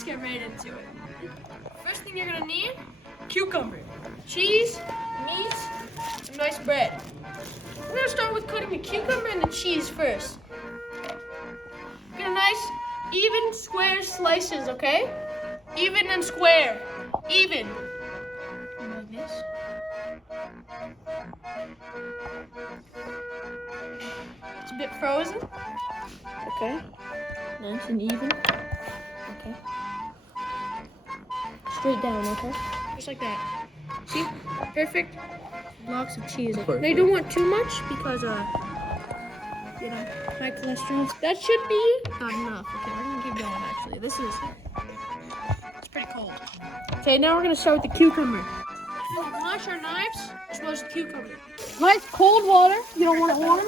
let's get right into it. First thing you're gonna need, cucumber, cheese, meat, some nice bread. We're gonna start with cutting the cucumber and the cheese first. Get a nice, even square slices, okay? Even and square, even. Like this. It's a bit frozen. Okay. Nice and even. Okay. Straight down, okay? Just like that. See? Perfect. Blocks of cheese. Perfect. Now you don't want too much because, you know, high cholesterol. That should be not enough. Okay, we're gonna keep going actually. It's pretty cold. Okay, now we're gonna start with the cucumber. We'll wash our knives as well as the cucumber. Nice cold water. You don't want it warm.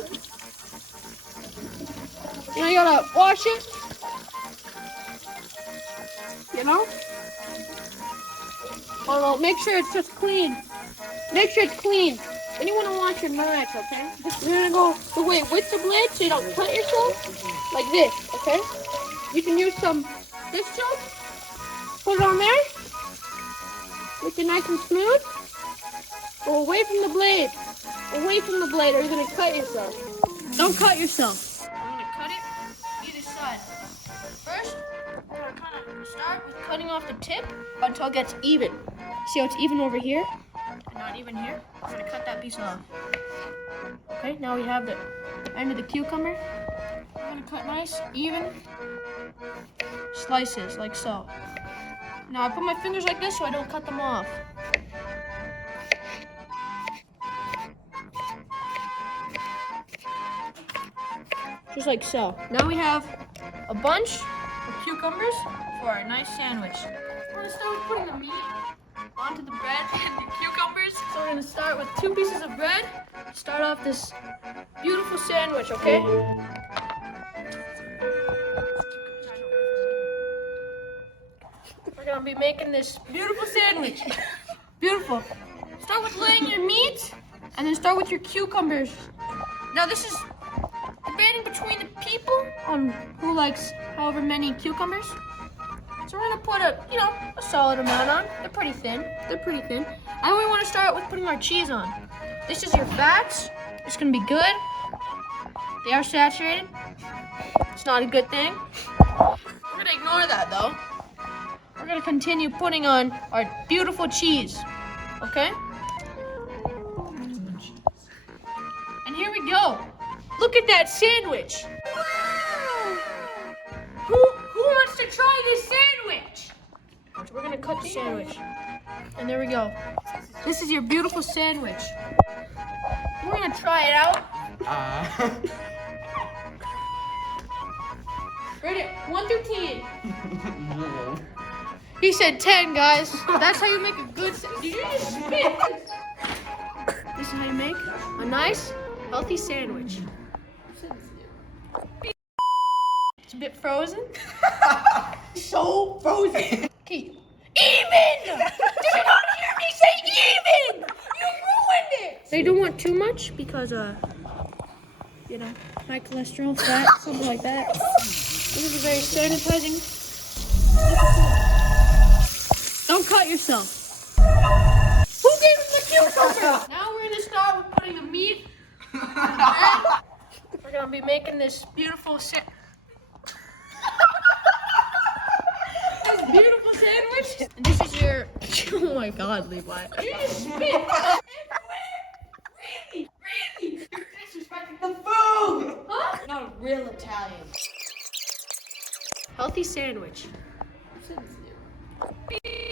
Now you gotta wash it. You know? Well, make sure it's just clean. Make sure it's clean. Then you want to wash your knives, okay? You're gonna go the way with the blade so you don't cut yourself. Like this, okay? You can use some this soap. Put it on there. Make it nice and smooth. Go away from the blade. Away from the blade or you're gonna cut yourself. Don't cut yourself. I'm gonna cut it either side. First, we're gonna kind of start with cutting off the tip until it gets even. See how it's even over here and not even here? I'm gonna cut that piece off. Okay, now we have the end of the cucumber. I'm gonna cut nice, even slices like so. Now I put my fingers like this so I don't cut them off. Just like so. Now we have a bunch of cucumbers for our nice sandwich. We're gonna start with putting the meat onto the bread and the cucumbers. So we're gonna start with 2 pieces of bread. Start off this beautiful sandwich, okay? We're gonna be making this beautiful sandwich. Beautiful. Start with laying your meat and then start with your cucumbers. Now this is debating between the people on who likes however many cucumbers. So we're gonna put a solid amount on. They're pretty thin. And then we wanna start with putting our cheese on. This is your fats. It's gonna be good. They are saturated. It's not a good thing. We're gonna ignore that though. We're gonna continue putting on our beautiful cheese, okay? And here we go. Look at that sandwich. Wow! Who wants to try this sandwich? So we're gonna cut the sandwich. And there we go. This is your beautiful sandwich. We're gonna try it out. Rate it 1 through 10. No. He said 10, guys. That's how you make a good sandwich. Did you just spit? This is how you make a nice, healthy sandwich. It's a bit frozen. So frozen. Okay. Even! Did you not hear me say even? You ruined it! They don't want too much because, you know, high cholesterol, fat, something like that. This is very sanitizing. Don't cut yourself. Who gave him the cucumber? Now we're gonna start with putting the meat on the bread. We're gonna be making this beautiful beautiful sandwich. And this is your, oh my God, Levi. You just spit. Really? You're disrespecting the food. Huh? Not a real Italian. Healthy sandwich.